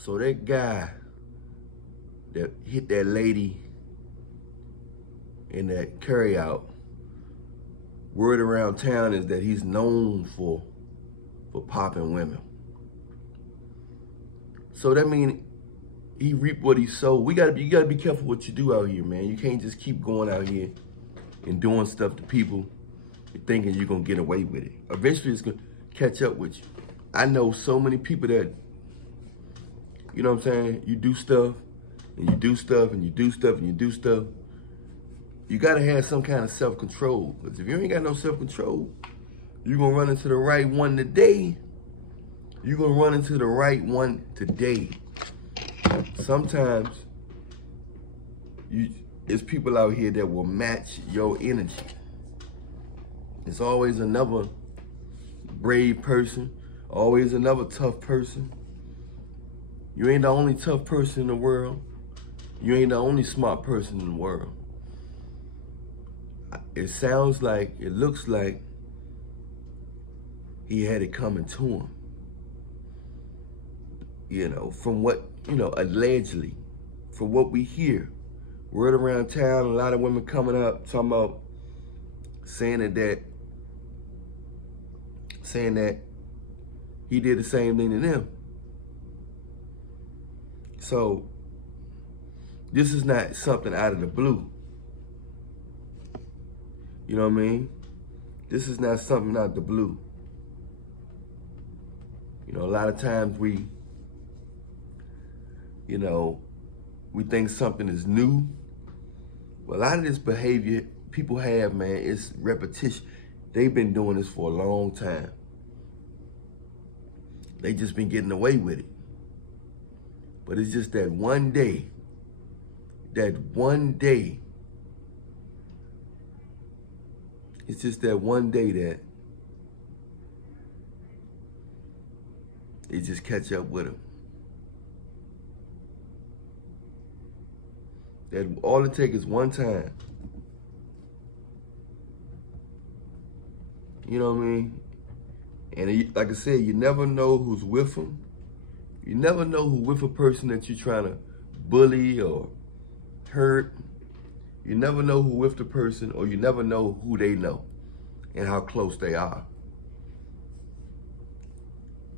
So that guy that hit that lady in that carryout, word around town is that he's known for popping women. So that means he reaped what he sowed. You gotta be careful what you do out here, man. You can't just keep going out here and doing stuff to people and thinking you're gonna get away with it. Eventually it's gonna catch up with you. I know so many people that, you know what I'm saying, you do stuff and you do stuff and you do stuff and you do stuff. You gotta have some kind of self-control. Because if you ain't got no self-control, you're gonna run into the right one today. You're gonna run into the right one today. Sometimes there's people out here that will match your energy. There's always another brave person, always another tough person. You ain't the only tough person in the world. You ain't the only smart person in the world. It sounds like, it looks like he had it coming to him. You know, from what, you know, allegedly, from what we hear. Word around town, a lot of women coming up, talking about, saying that he did the same thing to them. So, this is not something out of the blue. You know what I mean? This is not something out of the blue. You know, a lot of times we think something is new. Well, a lot of this behavior people have, man, it's repetition. They've been doing this for a long time. They just been getting away with it. But it's just that one day, it's just that one day that they just catch up with them. That all it takes is one time. You know what I mean? And like I said, you never know who's with them. You never know who with a person that you're trying to bully or hurt. You never know who with the person, or you never know who they know and how close they are.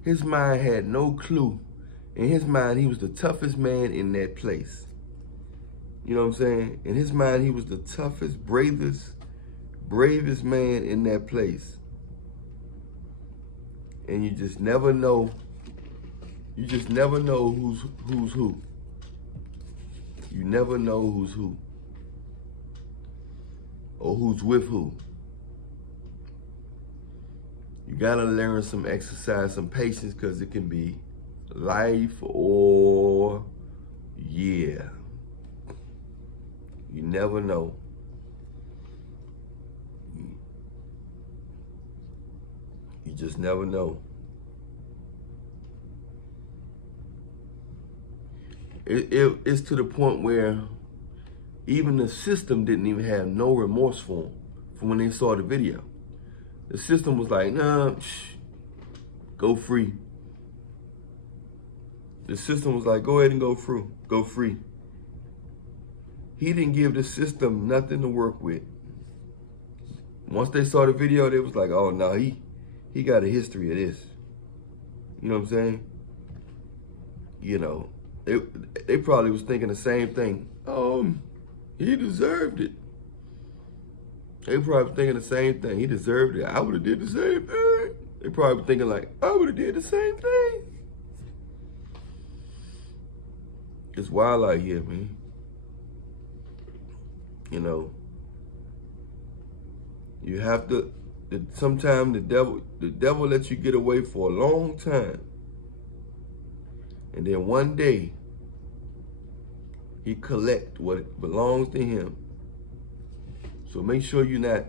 His mind had no clue. In his mind, he was the toughest man in that place. You know what I'm saying? In his mind, he was the toughest, bravest man in that place. And you just never know. You just never know who's who. You never know who's who. Or who's with who. You gotta learn some exercise, some patience, because it can be life or yeah. You never know. You just never know. It's to the point where even the system didn't even have no remorse for him from when they saw the video. The system was like, nah, go free. The system was like, go ahead and go free. He didn't give the system nothing to work with. Once they saw the video, they was like, oh no, he got a history of this. You know what I'm saying? You know, they probably was thinking the same thing. He deserved it. They probably was thinking the same thing. He deserved it. I would have did the same thing. They probably were thinking like, I would have did the same thing. It's wild out here, man. You know, you have to, sometimes the devil lets you get away for a long time. And then one day, he collect what belongs to him. So make sure you're not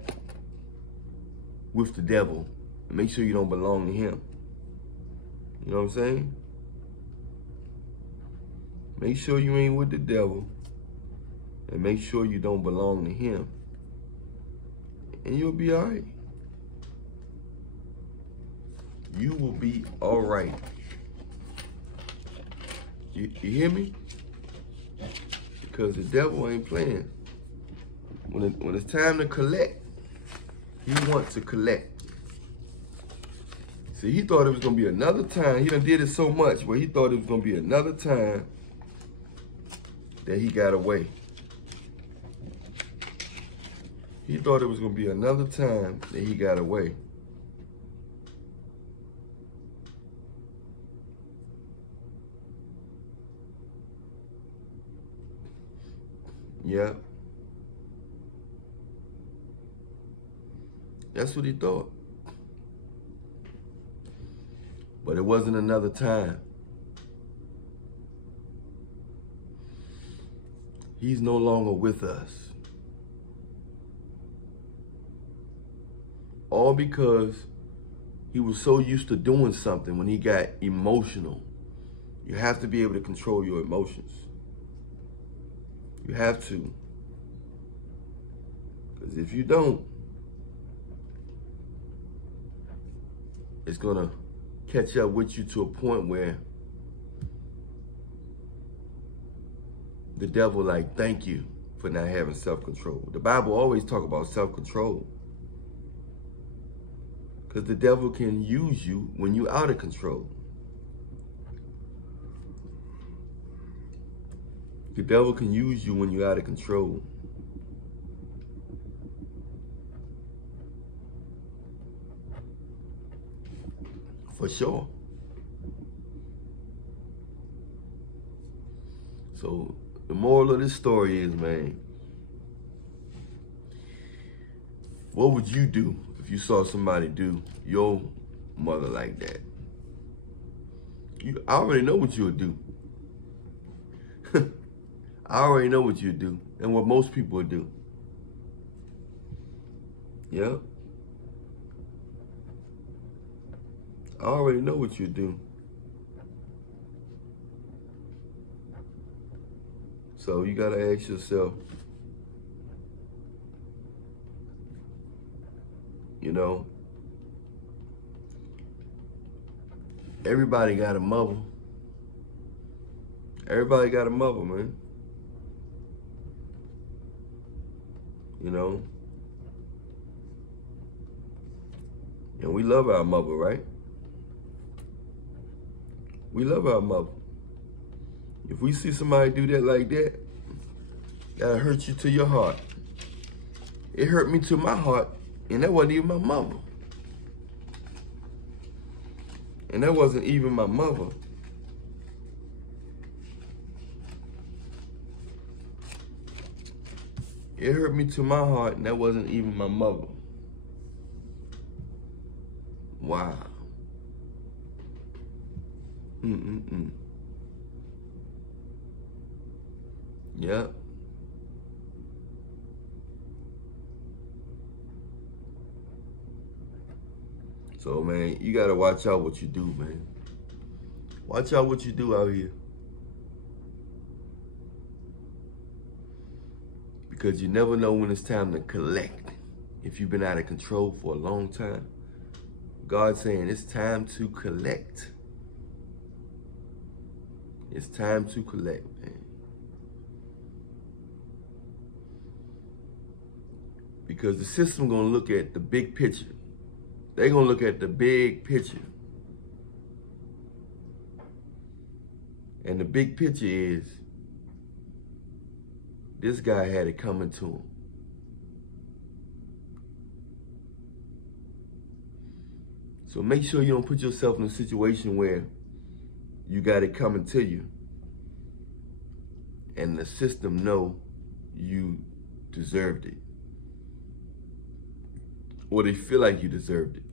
with the devil. And make sure you don't belong to him. You know what I'm saying? Make sure you ain't with the devil. And make sure you don't belong to him. And you'll be all right. You will be all right. You hear me? Because the devil ain't playing. When it's time to collect, he wants to collect. See, he thought it was going to be another time. He done did it so much where he thought it was going to be another time that he got away. He thought it was going to be another time that he got away. Yeah. That's what he thought. But it wasn't another time. He's no longer with us. All because he was so used to doing something when he got emotional. You have to be able to control your emotions. You have to. Because if you don't, it's going to catch up with you to a point where the devil like, thank you for not having self-control. The Bible always talk about self-control. Because the devil can use you when you're out of control. The devil can use you when you're out of control. For sure. So the moral of this story is, man, what would you do if you saw somebody do your mother like that? I already know what you would do. I already know what you do and what most people would do. Yeah. I already know what you do. So you gotta ask yourself, you know, everybody got a mother. Everybody got a mother, man. You know? And we love our mother, right? We love our mother. If we see somebody do that like that, that'll hurt you to your heart. It hurt me to my heart, and that wasn't even my mother. And that wasn't even my mother. It hurt me to my heart, and that wasn't even my mother. Wow. Yep. So, man, you gotta watch out what you do, man. Watch out what you do out here. Because you never know when it's time to collect. If you've been out of control for a long time, God's saying it's time to collect. It's time to collect, man. Because the system gonna look at the big picture. They're gonna look at the big picture. And the big picture is, this guy had it coming to him. So make sure you don't put yourself in a situation where you got it coming to you and the system know you deserved it. Or they feel like you deserved it.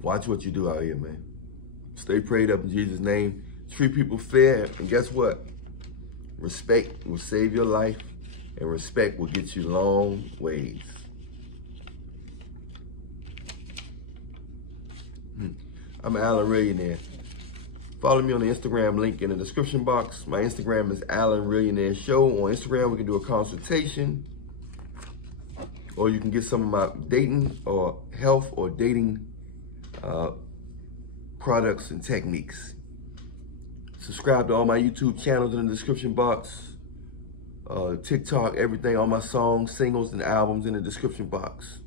Watch what you do out here, man. Stay prayed up in Jesus' name. Treat people fair, and guess what? Respect will save your life, and respect will get you long ways. I'm Allan Reallionaire. Follow me on the Instagram link in the description box. My Instagram is Allan Reallionaire Show. On Instagram, we can do a consultation, or you can get some of my dating or health or dating products and techniques. Subscribe to all my YouTube channels in the description box. TikTok, everything, all my songs, singles, and albums in the description box.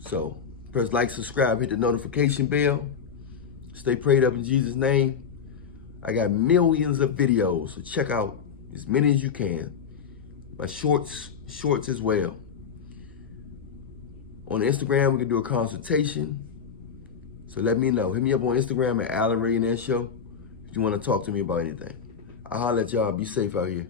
So, press like, subscribe, hit the notification bell. Stay prayed up in Jesus' name. I got millions of videos, so check out as many as you can. My shorts as well. On Instagram, we can do a consultation. So let me know. Hit me up on Instagram at Allan Reallionaire Show if you want to talk to me about anything. I'll holler at y'all. Be safe out here.